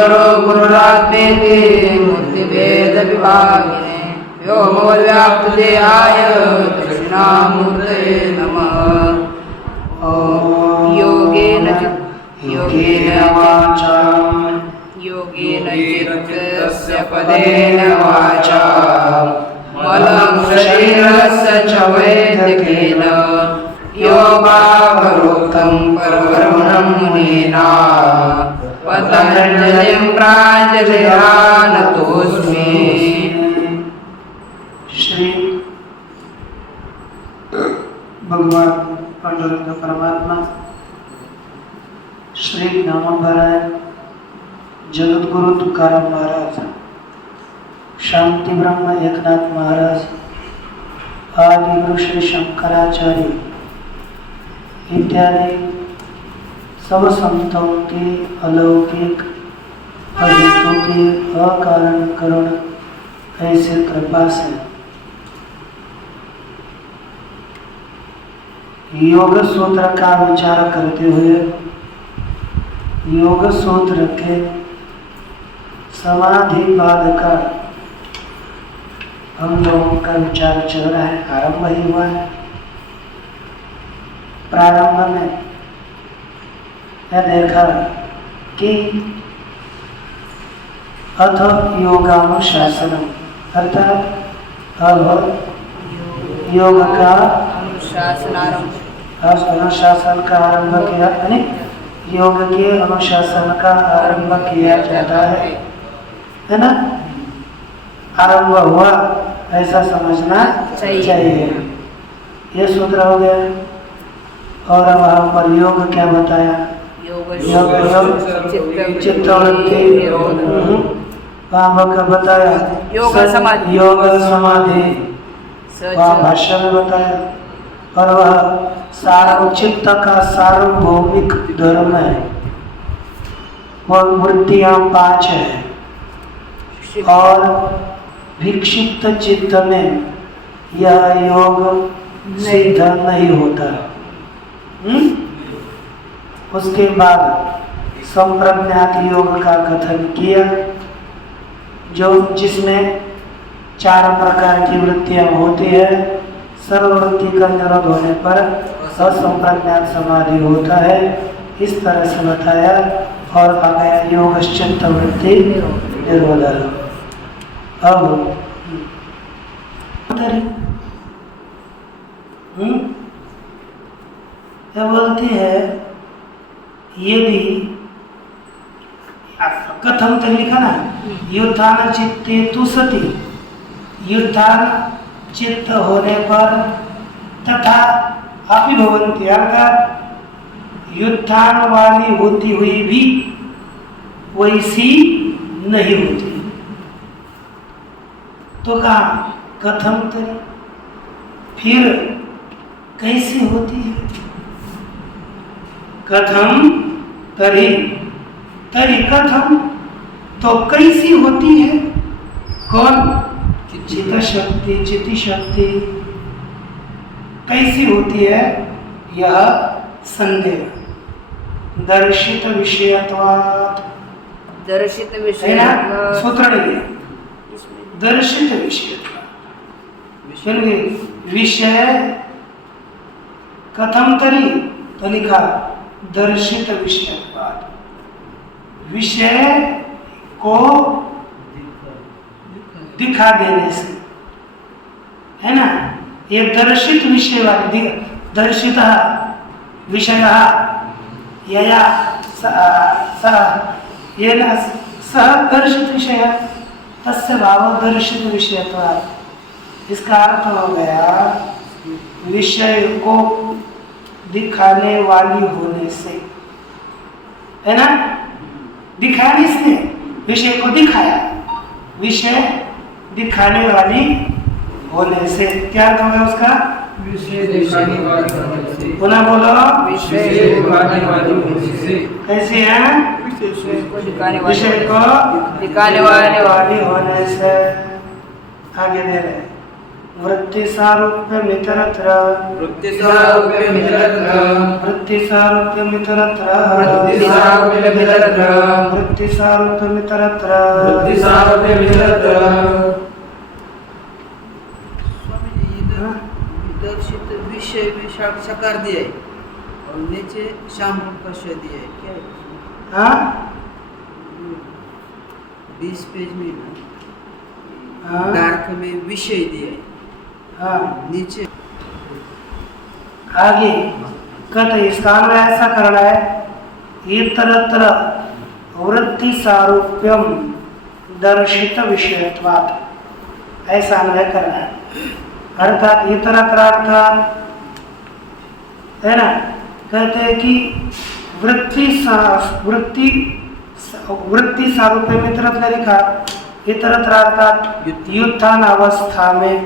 ईश्वरो गुरुरात्मेति मूर्तिभेद विभागिने व्योमवद्व्याप्तदेहाय दक्षिणामूर्तये नमः। योगेन चित्तस्य पदेन वाचा मलं शरीरस्य च वैद्यकेन योगावरोक्तं परब्रह्मणं मुनिना पतञ्जलिं प्राञ्जलिरानतोऽस्मि। श्री भगवान पांडुरंग परमात्मा श्री ज्ञानोबराय जगद्गुरु तुकाराम महाराज, शांति ब्रह्म एकनाथ महाराज, आदि गुरु श्री शंकराचार्य इत्यादि सब संतों की अलौकिक अहितों की अकारण करुण ऐसे कृपा से योग सूत्र का विचार करते हुए योग सूत्र के समाधि बाद का हम लोगों का विचार चल रहा है, आरंभ ही हुआ है। प्रारंभ में यह देखा कि अथ योगानुशासनम अर्थात अब योग का अनुशासन का आरंभ किया, यानी योग के अनुशासन का आरंभ किया जाता है ना। आरंभ हुआ ऐसा समझना चाहिए। ये सूत्र हो गया। और अब वहाँ पर योग क्या बताया? चित्तवृत्ति वहाँ का बताया, योग समाधि वहाँ भाष्य में बताया। और वह चित्त का सार्वभौमिक धर्म है, वह वृत्तियां 5 है। और विक्षिप्त चित्त में यह योग सिद्ध नहीं होता। उसके बाद संप्रज्ञात योग का कथन किया, जो जिसमें 4 प्रकार की वृत्तियां होती है। सर्ववृत्ति का निरोध होने पर असंप्रज्ञात समाधि होता है, इस तरह से बताया। और आगे योगश्चित्त वृत्ति निरोध। अब क्या बोलती है, यदि कथम तो लिखा ना, युद्धान चित्ते तु सति, युद्धान चित्त होने पर तथा अभिभवन्ति, अर्थात युद्धान वाली होती हुई भी वैसी नहीं होती। तो कहा कथम तरी, फिर कैसी होती है? कथम तरी, तरी कथम, तो कैसी होती है? कौन? चित्त शक्ति, चित्ती शक्ति कैसी होती है? यह संदेह दर्शित विषयत्वात्, दर्शित विषय सूत्र नहीं, दर्शित विषयत्वात्। विषय कथम तरी तो लिखा दर्शित विषयत्वात्, विषय को दिखा देने से, है ना। ये दर्शित विषय वाली, दर्शित विषय यया ये न सह दर्शित विषय तस्य भाव दर्शित विषयत्वात्। इसका अर्थ हो गया विषय को दिखाने वाली होने से, है ना। दिखाया इसने, विषय को दिखाया, विषय दिखाने वाली होने से। क्या अर्थ होगा उसका? विषय दिखाने वाली होने से। पुनः बोलो, विषय दिखाने वाली होने से। कैसे है? विषय को दिखाने वाली होने से। आगे दे रहे वृत्ति सारूप्यम इतरत्र वृत्तिसारूप्यम् इतरत्र वृत्ति सारूप्यम इतरत्र वृत्तिसारूप्यम् इतरत्र वृत्ति सारूप्यम इतरत्र वृत्तिसारूप्यम् इतरत्र। स्वामी जी इधर विदर्शित विषय में साकार दिया है और नीचे शाम कश्य दिया है, क्या है? हाँ 20 पेज में हाँ डार्क में विषय दिया है, हाँ नीचे आगे कहते इसका अन्वय ऐसा करना है इतरत्र वृत्ति सारूप्यम दर्शित विषयत्वात्, ऐसा अन्वय करना है। अर्थात इतरत्र अर्थात है ना, कहते हैं कि वृत्ति सारूप्य में इतरत्र लिखा, इतरत्र अर्थात युत्थान अवस्था में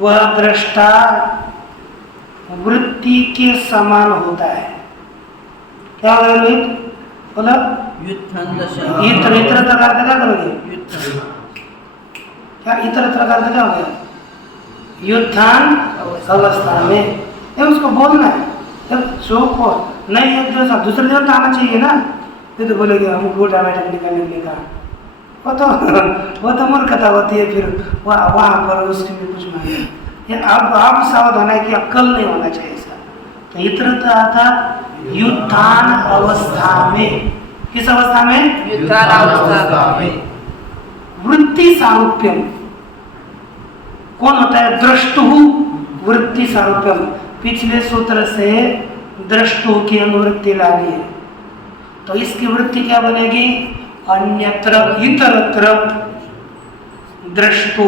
वह दृष्टा वृत्ति के समान होता है। क्या होगा रोहित? बोलो युत्थान इतरत्र का अर्थ क्या करोगे? क्या इतरत्र का अर्थ क्या हो गया? युत्थान अवस्था में, ये उसको बोलना है। जब शोक हो नहीं एक दिवस दूसरे दिन तो आना चाहिए ना, फिर तो बोलेगे हमको ऑटोमेटिक निकालने के लिए कहा, वो तो मूर्खता होती है। फिर वहाँ पर उसके भी कुछ मांगे। ये आप सावधान है कि अक्कल नहीं होना चाहिए ऐसा। तो इतरत्र अर्थात युत्थान अवस्था में, किस अवस्था में? युत्थान अवस्था में। वृत्ति सारूप्यम कौन होता है? दृष्टु वृत्ति सारूप्यम। पिछले सूत्र से दृष्टु की अनुवृत्ति लानी है, तो इसकी वृत्ति क्या बनेगी? अन्यत्र इतरत्र दृष्टु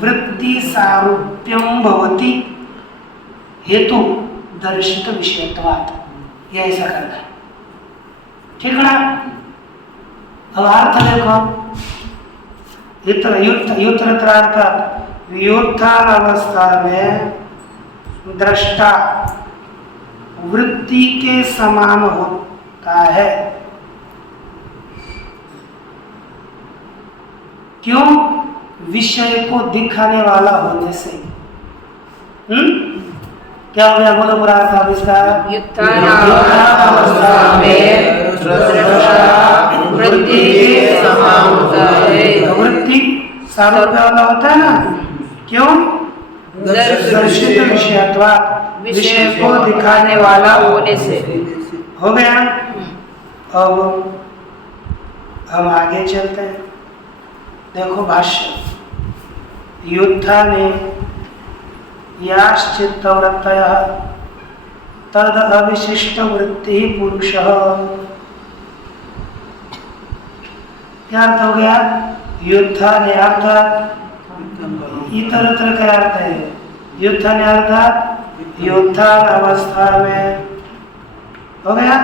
वृत्ति सारूप्यम भवति हेतु दर्शित विषयत्वात्, ये ऐसा करना है। ठीक है ना? अब अर्थ देखो, इतरत्र अर्थात युत्थान अवस्था में दृष्टा वृत्ति के समान होता है। क्यों? विषय को दिखाने वाला होने से। क्या हो गया? बोलो पूरा अर्थ आप इसका। युत्थान अवस्था में दृष्टा वृत्ति के समान होता है। वृत्ति सारूप्य वाला होता है ना, क्यों? दर्शित विषयत्वात्, विषय को दिखाने वाला होने से। हो गया? अब हम आगे चलते हैं। देखो भाष्य, युत्थाने याश्चित्तवृत्तयः तद अविशिष्ट वृत्ति पुरुषः। क्या अर्थ हो गया? युत्थाने अर्थात इतरत्र का अर्थ है, युत्थाने अर्थात युत्थान अवस्था में। हो गया?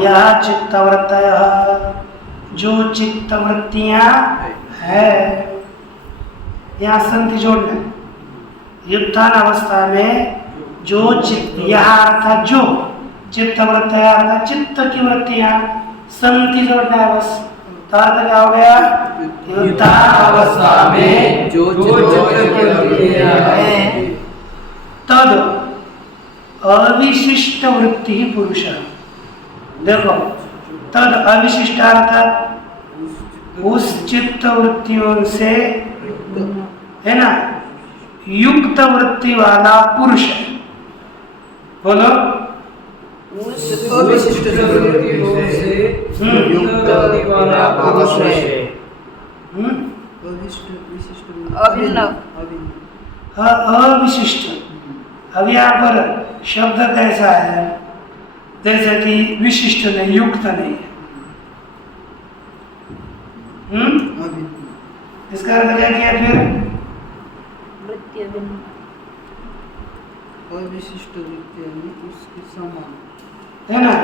यह चित्तवृत्तयः, जो चित्तवृत्तियां है, यहाँ संधि जोड़ना है। युत्थान अवस्था में जो चित्त, यहाँ अर्थात जो चित्तवृत्तयः अर्थात चित्त की वृत्तियां, संधि जोड़ना है बस। तो अर्थ क्या हो गया? युत्थान अवस्था में जो तद अविशिष्ट वृत्ति ही पुरुष। देखो, तद अविशिष्ट अर्थात उस चित्त वृत्तियों से, है ना, युक्त वृत्ति वाला पुरुष है। बोलो, उस अविशिष्ट वृत्तियों से युक्त वाला पुरुष है। अभिन्न अविशिष्ट। अब यहाँ पर शब्द कैसा है? जैसे कि विशिष्ट नहीं, युक्त नहीं है। इसका अर्थ क्या किया फिर? अविशिष्ट वृत्ति उसके समान, है ना?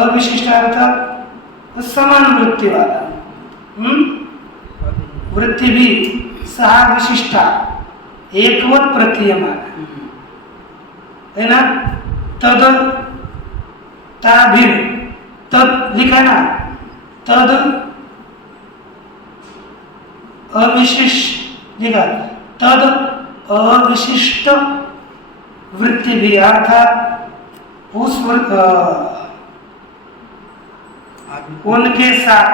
अविशिष्ट अर्थात समान वृत्ति वाला। वृत्ति भी सहा विशिष्टा, एकवत प्रतीयमान है ना? तद ताभिर, तद लिखा ना, तद अविशिष्ट देखा तद अविशिष्ट वृत्ति भी अर्थात उस उनके साथ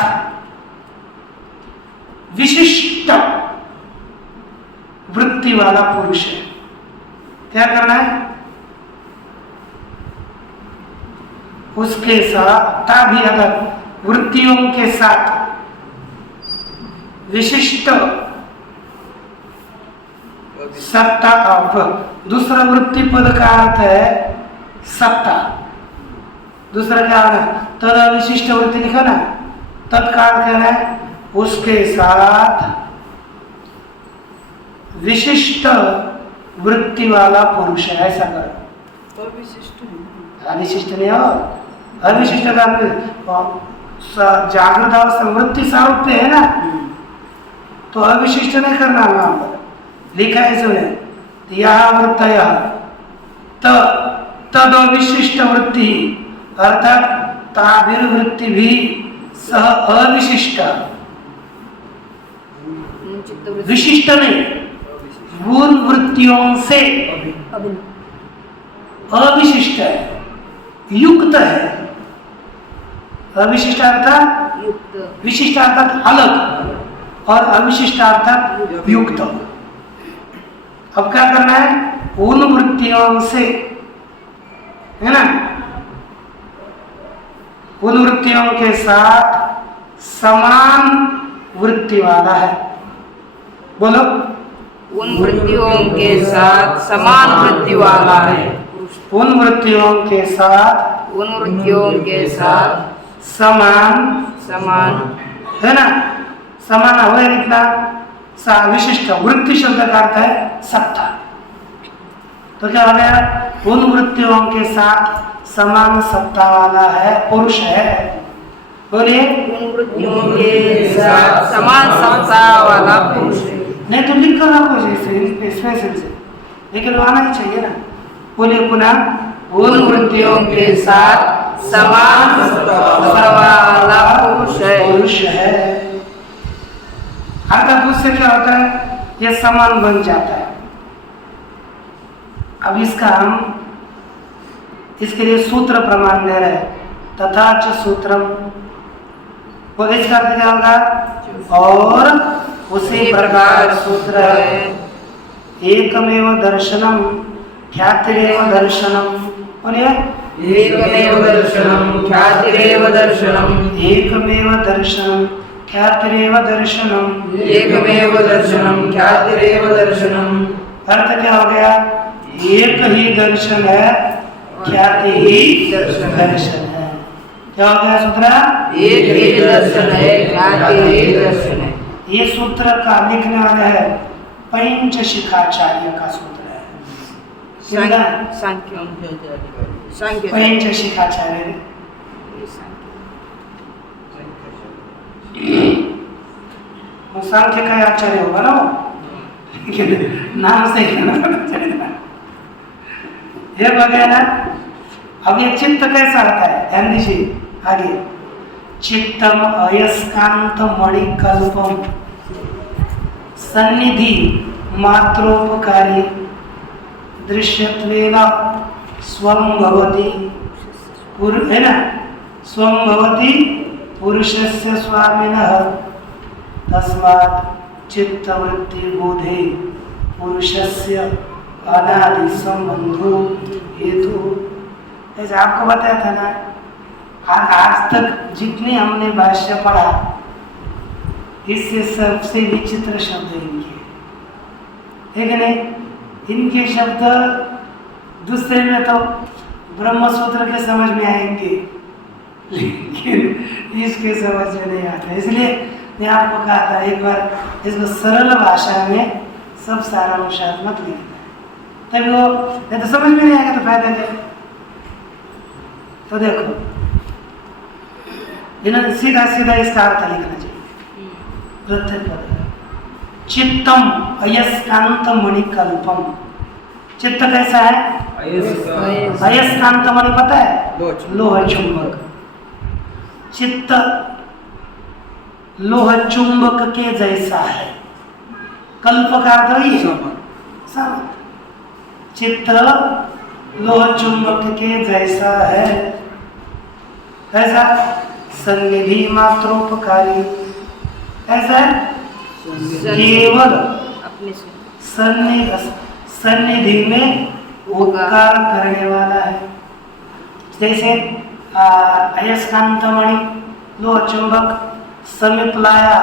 विशिष्ट वृत्ति वाला पुरुष है। क्या करना है? उसके साथ भी अगर वृत्तियों के साथ विशिष्ट सत्ता दूसरा वृत्ति पद का अर्थ है सत्ता। दूसरा क्या है? तद विशिष्ट वृत्ति लिखा ना, तत्काल कहना है उसके साथ विशिष्ट वृत्ति वाला पुरुष है, ऐसा करो। अविशिष्ट नहीं हो, अविशिष्ट का जागृत अवस्था वृत्ति सारूप्य है ना, तो अविशिष्ट नहीं करना वहां पर लिखा है इसमें यह वृत्तय तद अविशिष्ट वृत्ति अर्थात ताबिर वृत्ति भी सह अविशिष्ट विशिष्ट नहीं उन वृत्तियों से अविशिष्ट है, युक्त है। अविशिष्ट अर्थात विशिष्ट अर्थात अलग और अविशिष्ट अर्थात युक्त। अब क्या करना है? उन वृत्तियों से, है ना, उन वृत्तियों के साथ समान वृत्ति वाला है। बोलो। उन वृत्तियों के साथ समान वृत्ति वाला है। उन वृत्तियों के साथ, उन वृत्तियों के साथ समान है ना, समान हुआ कितना? विशिष्ट वृत्ति शब्द का अर्थ है सत्ता। तो क्या हो गया? उन वृत्तियों के साथ समान सत्ता वाला है, पुरुष है। बोलिए। उन वृत्तियों के साथ समान सत्ता वाला पुरुष है। नहीं तो लिख कर रखो स्पेशल से, लेकिन आना ही चाहिए ना। बोलिए पुनः। उन वृत्तियों के साथ समान सत्ता वाला पुरुष है। अर्थात उससे क्या होता है? ये समान बन जाता है। अब इसका हम इसके लिए सूत्र प्रमाण दे रहे हैं। तथा च सूत्रम, बोले इसका अर्थ क्या होगा? और उसी प्रकार सूत्र है। एकमेव दर्शनम ख्यातिरेव दर्शनम। बोलिए। एकमेव दर्शनम ख्यातिरेव दर्शनम। एकमेव दर्शनम ख्यातिरेव दर्शनम। एकमेव दर्शनम ख्यातिरेव दर्शनम। अर्थ क्या हो गया? एक ही दर्शन है, ख्याति ही दर्शन है। क्या हो गया सूत्र? एक ही दर्शन है, ख्याति ही दर्शन है। ये सूत्र का लिखने वाला है पंचशिखाचार्य का सूत्र है। सांख्य पंचशिखाचार्य सांख्य का आचार्य होगा ना, नाम से ये वगैरह। अब ये चित्त कैसा आता है? ध्यान दीजिए आगे। चित्तम अयस्कांत मणिकल्पम सन्निधि मात्रोपकारी दृश्यत्वेन स्वं भवति, है ना, स्वं भवति पुरुषस्य स्वामिनः तस्मात् चित्तवृत्ति बोधे पुरुषस्य अनादि संबंधो हेतु। ऐसे आपको बताया था ना, आज तक जितने हमने भाष्य पढ़ा इससे सबसे विचित्र शब्द इनके, ठीक है नहीं? इनके शब्द दूसरे में तो ब्रह्मसूत्र के समझ में आएंगे, लेकिन इसके समझ में नहीं आता। इसलिए मैं आपको कहा था एक बार इसको सरल भाषा में सब सारा अनुसार मत लिखना, तभी वो नहीं तो समझ में नहीं आएगा तो फायदा क्या। तो देखो इन्होंने सीधा सीधा इसका अर्थ लिखना चाहिए। चित्तम अयस्कांत मणिकल्पम। चित्त कैसा है? अयस्कांत मणि पता है? लोह चुंबक। चित्त लोह चुंबक के जैसा है। कल्प का अर्थ वही है, समान। समान। चित्त लोह चुंबक के जैसा है, कैसा? सन्निधि मात्रोपकारी, ऐसा है? केवल अपने से सन्निधि में उपकार करने वाला है। जैसे अयस्कांतमणि लोह चुंबक समीप लाया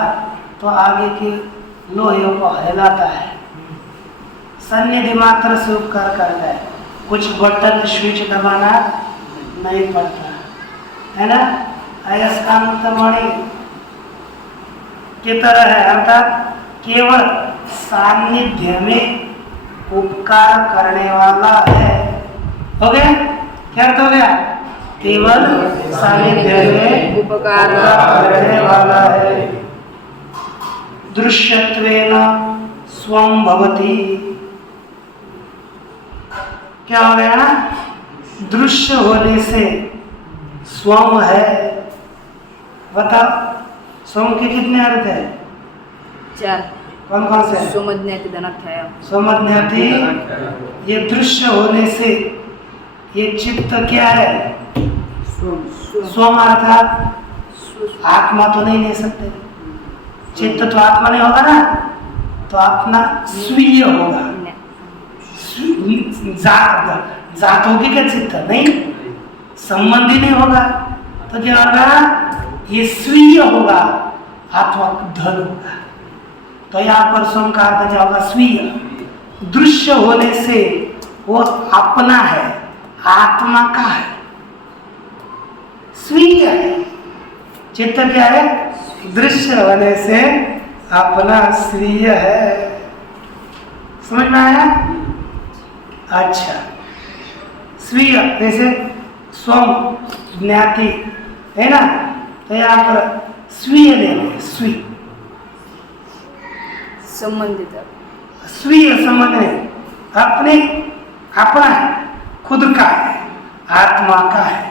तो आगे के लोहे को हिलाता है, सन्निधि मात्र से उपकार करता है, कुछ बटन स्विच दबाना नहीं पड़ता है ना। अयस्कांतमणि की तरह है, अर्थात केवल सानिध्य में उपकार करने वाला है। हो गया? क्या अर्थ हो गया? केवल सानिध्य में उपकार करने वाला है। दृश्यत्वेन स्वं भवति, क्या हो गया? दृश्य होने से स्वं है। बताओ स्वं के कितने अर्थ है? 4 कौन कौन से? समझण्याति धनाख्याय समझण्याति, ये दृश्य होने से ये चित्त क्या है? स्वम अर्थात आत्मा तो नहीं ले सकते, चित्त तो आत्मा नहीं होगा ना, तो अपना स्वीय होगा। जात होगी क्या चित्त? नहीं, संबंधी नहीं होगा, तो क्या होगा? ये स्वीय होगा, आत्मा धन होगा। तो यहाँ पर स्वयं का अर्थ क्या होगा? स्वीय। दृश्य होने से वो अपना है, आत्मा का है, स्वीय है। चित्त क्या है? दृश्य होने से अपना स्वीय है। समझ में आया? अच्छा, स्वीय जैसे स्वम ज्ञाति है ना, तो यहाँ पर स्वीय लेंगे, स्वीय संबंधित स्वीय संबंध है, अपने अपना है, खुद का है, आत्मा का है।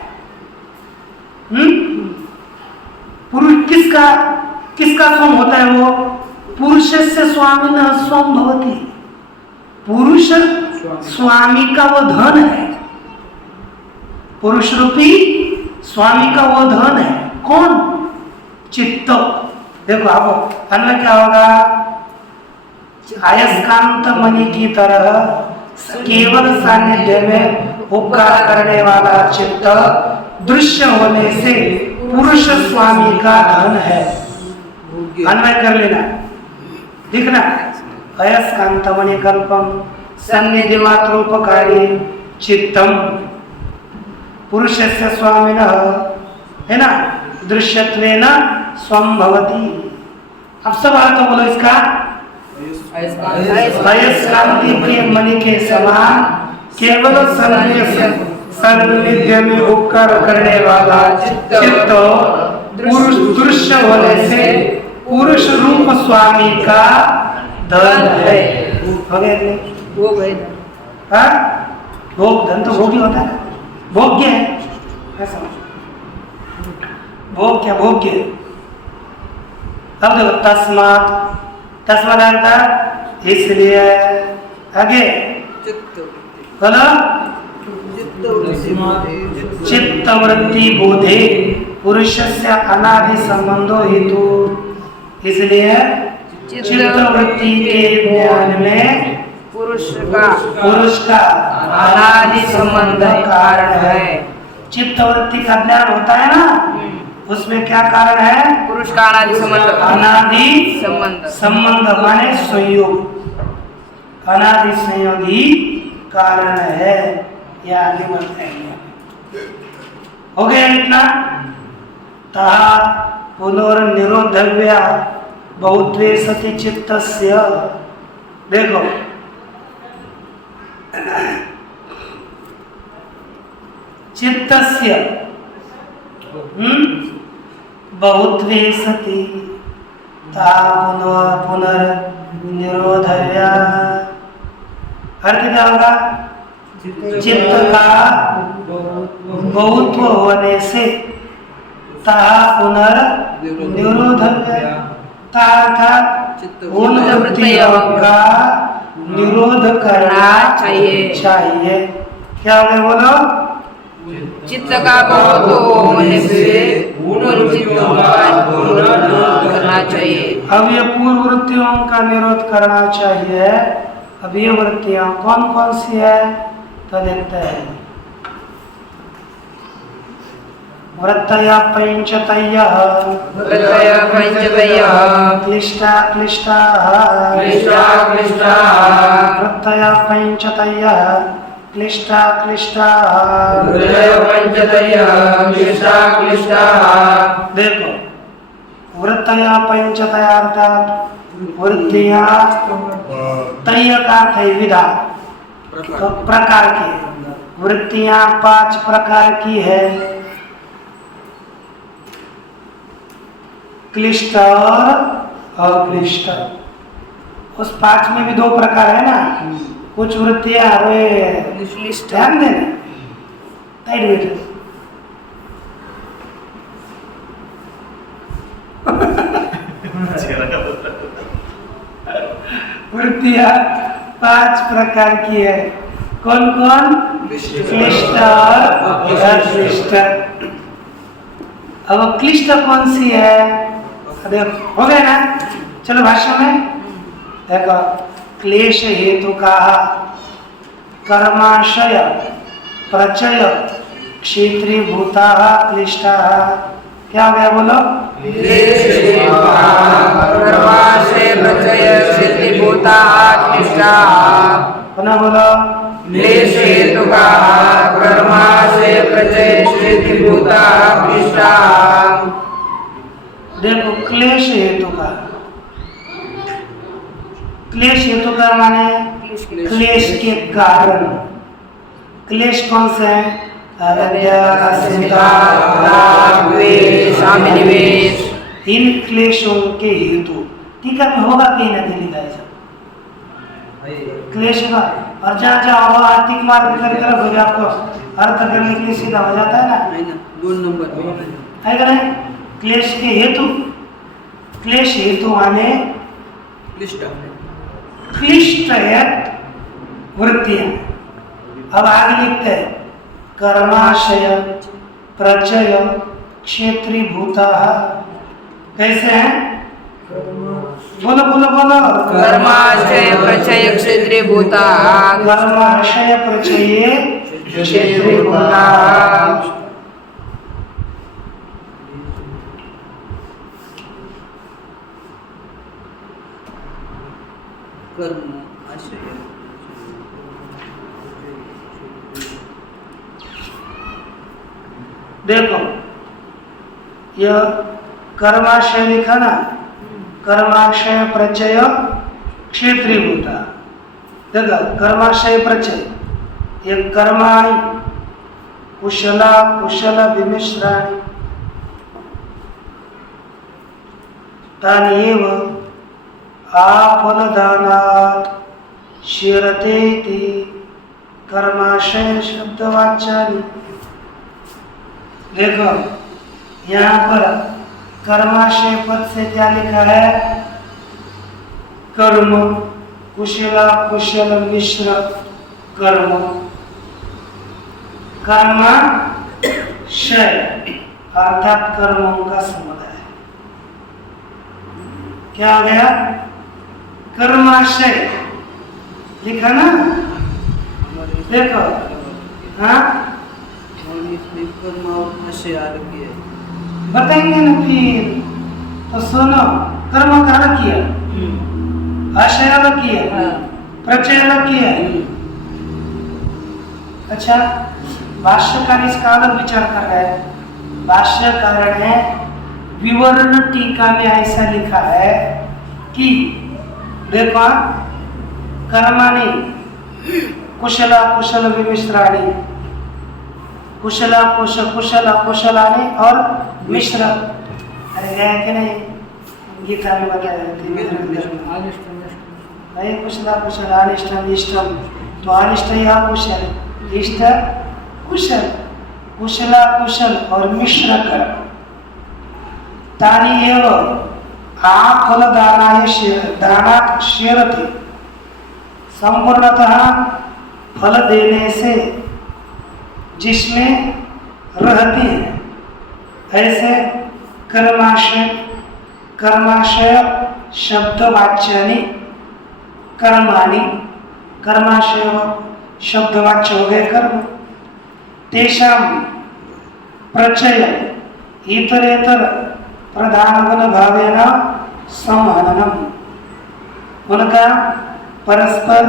पुरुष किसका स्वम होता है? वो पुरुष से स्वामी न स्वम भवति, पुरुष स्वामी का वो धन है, पुरुष रूपी स्वामी का वो धन है। कौन? चित्त। देखो आप अन्य क्या होगा? अयस्कांत मणि की तरह केवल सानिध्य में उपकार करने वाला चित्त दृश्य होने से पुरुष स्वामी का धन है। अन्वय कर लेना, दिखना। अयस्कांत मणि कल्पम सन्निधि मात्रोपकारी चित्तम पुरुषस्य स्वामिनः, है ना, दृश्यत्वेन स्वं भवति। अब सब अर्थ बोलो इसका। अयस्कांति के मणि के समान केवल सानिध्य में उपकार करने वाला चित्त पुरुष दृश्य होने से पुरुष रूप स्वामी का धन है। हो गया कि नहीं? भोग है। हाँ, भोग धन तो भोग ही होता है, भोग्य है, ऐसा भोग क्या? भोग्य। अब देखो तस्मात्, तस्मात् अर्थ इसलिए, आगे बोलो, चित्तवृत्ति बोधे पुरुषस्य अनादि संबंधो हेतु, इसलिए चित्तवृत्ति के ज्ञान में पुरुष का अनादि संबंध कारण है। चित्तवृत्ति का ज्ञान होता है ना, उसमें क्या कारण है? पुरुष का अनादि संबंध, अनादि संबंध, संबंध माने संयोग, अनादि संयोगी कारण है। या आगे बताएंगे। हो गया इतना? तहा पुनर्निरोधव्या बहुत्वे सति चित्तस्य, देखो चित्तस्य बहुत्वे सति पुनर्निरोधव्या, अर्थ क्या होगा? चित्त का बहुत्व होने से पुनर्निरोधव्या, अर्थात चित्त उन वृत्तियों का निरोध करना चाहिए। क्या हो गया बोलो? चित्त का क्रोध होने से उन चित्तों का निरोध करना चाहिए। अब ये पूर्व वृत्तियों का निरोध करना चाहिए। अब ये वृत्तियां कौन कौन सी है तो देखते हैं। वृत्तया पंचतयः वृत्तय पंचतयः क्लिष्टा क्लिष्टा क्लिष्टा क्लिष्टा वृत्तया पंचतयः क्लिष्टा क्लिष्टा वृत्तय पंचतयः क्लिष्टा क्लिष्टा। देखो, वृत्तया पंचतया अर्थात वृत्तियां, तय का अर्थ है विधा, तो प्रकार की वृत्तियां 5 प्रकार की है। क्लिष्ट और अक्लिष्ट। उस 5 में भी 2 प्रकार है ना। कुछ वृत्तियां क्लिष्ट ध्यान देना, टाइट बैठे। वृत्तियां 5 प्रकार की है। कौन कौन? क्लिष्ट और अक्लिष्ट। अब क्लिष्ट कौन सी है? देखो, हो गया ना। चलो भाष्य में देखो, क्लेश हेतु का कर्माशय प्रचय क्षेत्रीभूता क्लिष्टा। क्या हो गया बोलो? कर्माशय प्रचय क्षेत्रीभूता क्लिष्टा। पुनः बोलो। क्लेश हेतु का कर्माशय प्रचय क्षेत्रीभूता क्लिष्टा। देखो, क्लेश हेतु का, क्लेश हेतु का माने क्लेश के कारण। क्लेश कौन से हैं? अविद्या, अस्मिता, राग, द्वेष, अभिनिवेश। इन क्लेशों के हेतु टीका में होगा कहीं ना कहीं लिखा है क्लेश का। और जहाँ जहाँ होगा आर्थिक मार्ग कर हो जाए, आपको अर्थ करने के लिए सीधा हो जाता है ना। 2 नंबर है क्या नहीं? क्लेश के हेतु, क्लेश हेतु माने क्लिष्ट क्लिष्ट है वृत्तियां। अब आगे लिखते हैं, कर्माशय प्रचय क्षेत्रीभूता। कैसे हैं? बोलो बोलो बोलो। कर्माशय प्रचय क्षेत्रीभूता। कर्माशय प्रचय क्षेत्रीभूता। कर्म आशय देखो, यह कर्माशय लिखा ना, कर्माशय प्रचय क्षेत्रीभूता। देखो, कर्माशय प्रचय, ये कर्माणि कुशला कुशल विमिश्राणि तान्येव आफलदानात् क्षीरते इति कर्माशय शब्दवाच्यानि। देखो, यहाँ पर कर्माशय पद से क्या लिखा है? कर्म कुशला कुशल मिश्र कर्म। कर्म शय अर्थात कर्मों का समुदाय। क्या हो गया? कर्माशय लिखा ना। देखो, हाँ इसमें कर्म और आशय अलग किया बताएंगे ना फिर। तो सुनो, कर्म का अलग किया, आशय अलग किया, प्रचय अलग किया। अच्छा, भाष्यकार इसका अलग विचार कर रहे हैं। भाष्यकार ने विवरण टीका में ऐसा लिखा है कि देखो, कर्माणि कुशला कुशल विमिश्राणि, कुशला कुशल कुशला कुशलानि और मिश्र। अरे गया कि नहीं? गीता में बताया भाई, कुशला कुशल अनिष्टम इष्टम। तो अनिष्ट या कुशल, इष्ट कुशल, कुशला कुशल और मिश्र कर तानी एवं दानात् शेरति, संपूर्णतः फल देने से जिसमें रहती है, ऐसे कर्माशय शब्दवाच्यानि कर्माणि, कर्माशय शब्दवाच्य हो गए कर्म, तेषां प्रचय इतरेतर प्रधान गुण भावेन संहननम, उनका परस्पर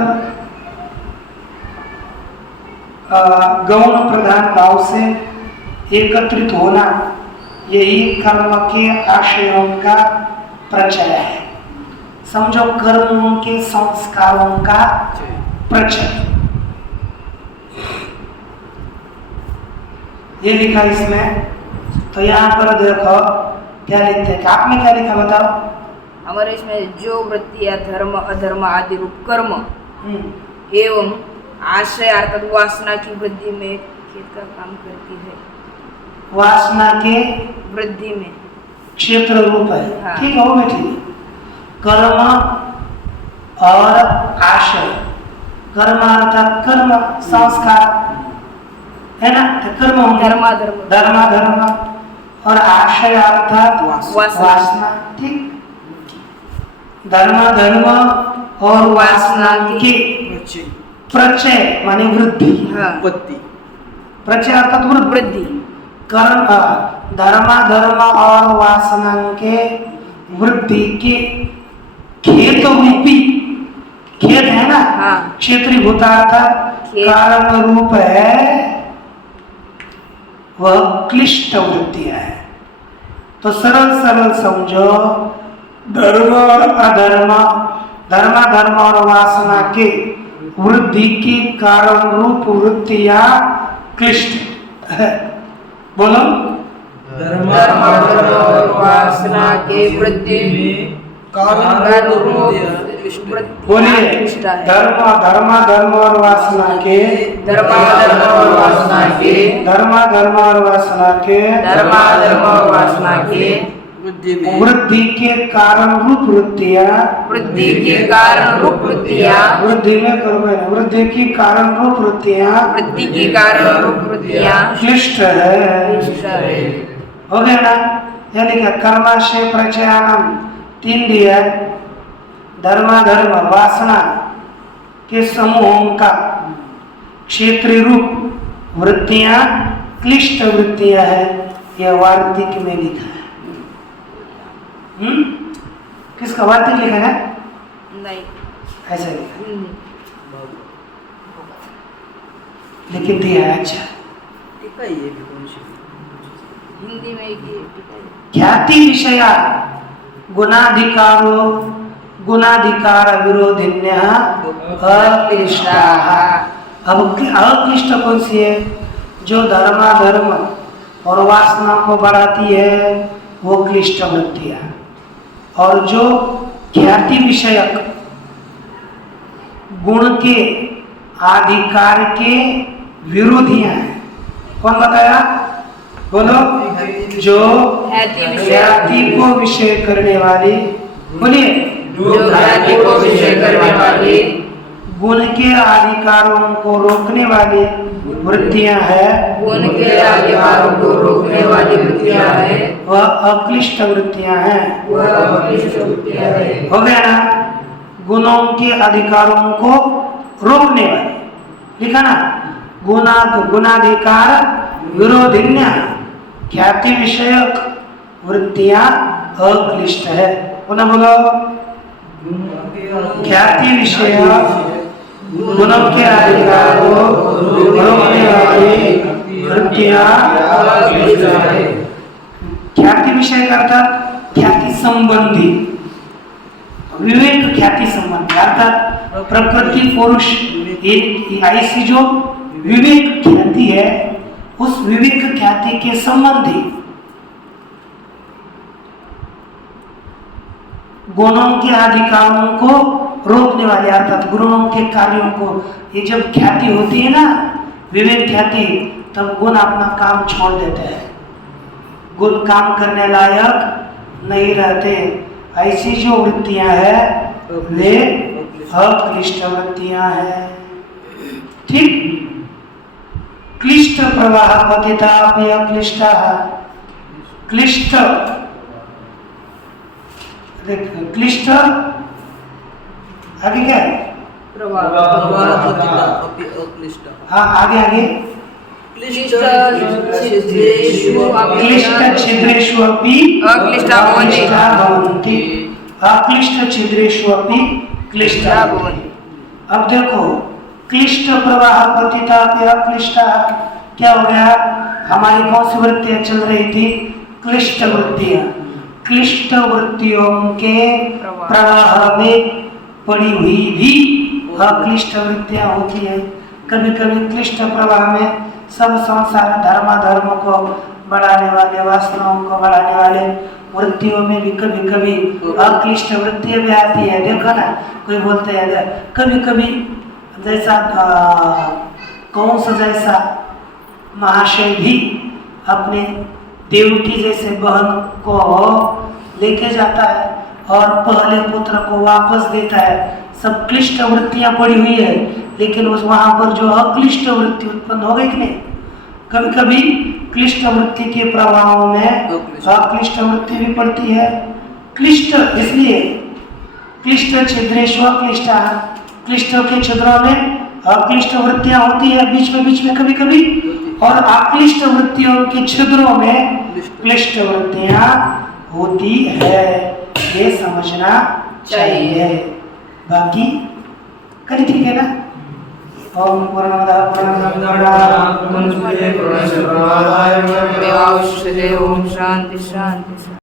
गौण प्रधान भाव से एकत्रित होना, यही कर्म के आशयों का प्रचय है। समझो कर्मों के संस्कारों का प्रचय। ये लिखा इसमें, तो यहाँ पर देखो क्या लिखते हैं, आपने क्या लिखा बताओ। हमारे इसमें जो वृत्तियां धर्म अधर्म आदि रूप कर्म एवं आशय अर्थात वासना की वृद्धि में खेत का काम करती है। वासना के वृद्धि में क्षेत्र रूप है। हाँ। ठीक है, वो भी ठीक। कर्म और आशय, कर्म अर्थात कर्म संस्कार है ना, तो कर्म होंगे धर्म और आशय अर्थात वासना। ठीक, धर्म और वासना की प्रचय माने वृद्धि। हाँ। प्रचय अर्थात वृद्धि। कर्म धर्म और वासना के वृद्धि के खेत रूपी, खेत है ना, हाँ। क्षेत्रीभूत अर्थात कारण रूप है, वह क्लिष्ट वृत्तियां है। तो सरल समझो, धर्म और अधर्म, धर्म और वासना के वृद्धि की कारण रूप वृत्तियां क्लिष्ट है। बोलो। धर्म और वासना के वृद्धि में कारण रूप बोलिए। धर्म और वासना के वृद्धि के कारण रूप वृत्तियां, वृद्धि के कारण रूप वृत्तियां, वृद्धि में करोगे ना, वृद्धि की कारण रूप वृत्तियां, वृद्धि की कारण रूप वृत्तियां क्लिष्ट है। हो गया ना, यानी कि कर्माशय प्रचयानम 3 दिया, धर्म वासना के समूहों का क्षेत्रीय रूप वृत्तियां क्लिष्ट वृत्तियां है। यह वार्तिक में लिखा है। किसका वार्तिक लिखा है? नहीं, ऐसे लिखा लेकिन दिया है। अच्छा, हिंदी में ख्याति विषया गुणाधिकार विरोधिन्य अक्लिष्टाः। अब अक्लिष्ट कौन सी है? जो धर्म और वासना को बढ़ाती है, वो क्लिष्ट वृत्तियां। और जो ख्याति विषयक गुण के अधिकार के विरोधियां हैं, कौन बताया? बोलो। जो ख्याति को विषय करने वाली, बोलिए, जो ख्याति को विषय करने वाली, गुण के अधिकारों को रोकने वाली वृत्तियां है, गुण के अधिकारों को रोकने वाली वृत्तियां है, वह अक्लिष्ट वृत्तियां हैं। वह अक्लिष्ट वृत्तियां है। हो गया ना? गुणों के अधिकारों को रोकने वाली, लिखा ना, गुणाधिकार विरोधिन्य ख्याति विषयक वृत्तियां अक्लिष्ट है। पुनः बोलो। ख्याति विषय गुणों के अधिकार को रोकने वाली वृत्तियां अक्लिष्ट है। ख्याति विषय का अर्थात ख्याति संबंधी, विवेक ख्याति संबंधी अर्थात प्रकृति पुरुष, ऐसी जो विवेक ख्याति है, उस विवेक ख्याति के संबंधी गुणों के अधिकारों को रोकने वाले अर्थात गुणों के कार्यों को, ये जब ख्याति होती है ना, विवेक ख्याति, तब गुण अपना काम छोड़ देते हैं, गुण काम करने लायक नहीं रहते। ऐसी जो वृत्तियां हैं वे अक्लिष्ट वृत्तियां हैं। ठीक। क्लिष्ट प्रवाह पतिता अपि अक्लिष्टा। क्लिष्ट, देख क्लिष्ट आगे क्या है? प्रवाह प्रवाहपतिता अपि अक्लिष्टः। हाँ आगे आगे। क्लिष्ट छिद्रेषु अपि क्लिष्ट छिद्रेषु अपि अक्लिष्टा भवन्ति। भवन्ति। अक्लिष्ट छिद्रेषु अपि क्लिष्टा भवन्ति। अब देखो क्लिष्ट प्रवाह पतिता अपि अक्लिष्टा, क्या हो गया? हमारी कौन सी वृत्तियां चल रही थी? क्लिष्ट वृत्तियां। क्लिष्ट वृत्तियों के प्रवाह में पड़ी हुई भी अक्लिष्ट वृत्तियां होती है। कभी कभी क्लिष्ट प्रवाह में सब संसार धर्म को बढ़ाने वाले, वासनाओं को बढ़ाने वाले वृत्तियों में भी कभी कभी अक्लिष्ट वृत्तियां भी आती है। देखो ना, कोई बोलते हैं कभी कभी जैसा कौन सा जैसा महाशय भी अपने देवकी जैसे बहन को लेके जाता है और पहले पुत्र को वापस देता है। सब क्लिष्ट वृत्तियां पड़ी हुई है, लेकिन उस वहां पर जो अक्लिष्ट वृत्ति उत्पन्न हो गई कि नहीं? कभी कभी क्लिष्ट वृत्ति के प्रभावों में अक्लिष्ट वृत्ति भी पड़ती है। क्लिष्ट इसलिए क्लिष्ट छिद्रेषु अक्लिष्टा, क्लिष्ट के छिद्रों में अक्लिष्ट वृत्तियां होती है बीच में कभी कभी, और अक्लिष्ट वृत्तियों के छिद्रों में क्लिष्ट वृत्तियां होती है। ये समझना चाहिए। बाकी कल ठीक है ना? ओम पूर्णमदः पूर्णमिदं पूर्णात् पूर्णमुदच्यते पूर्णस्य पूर्णमादाय पूर्णमेवावशिष्यते। ओम शांति शांति।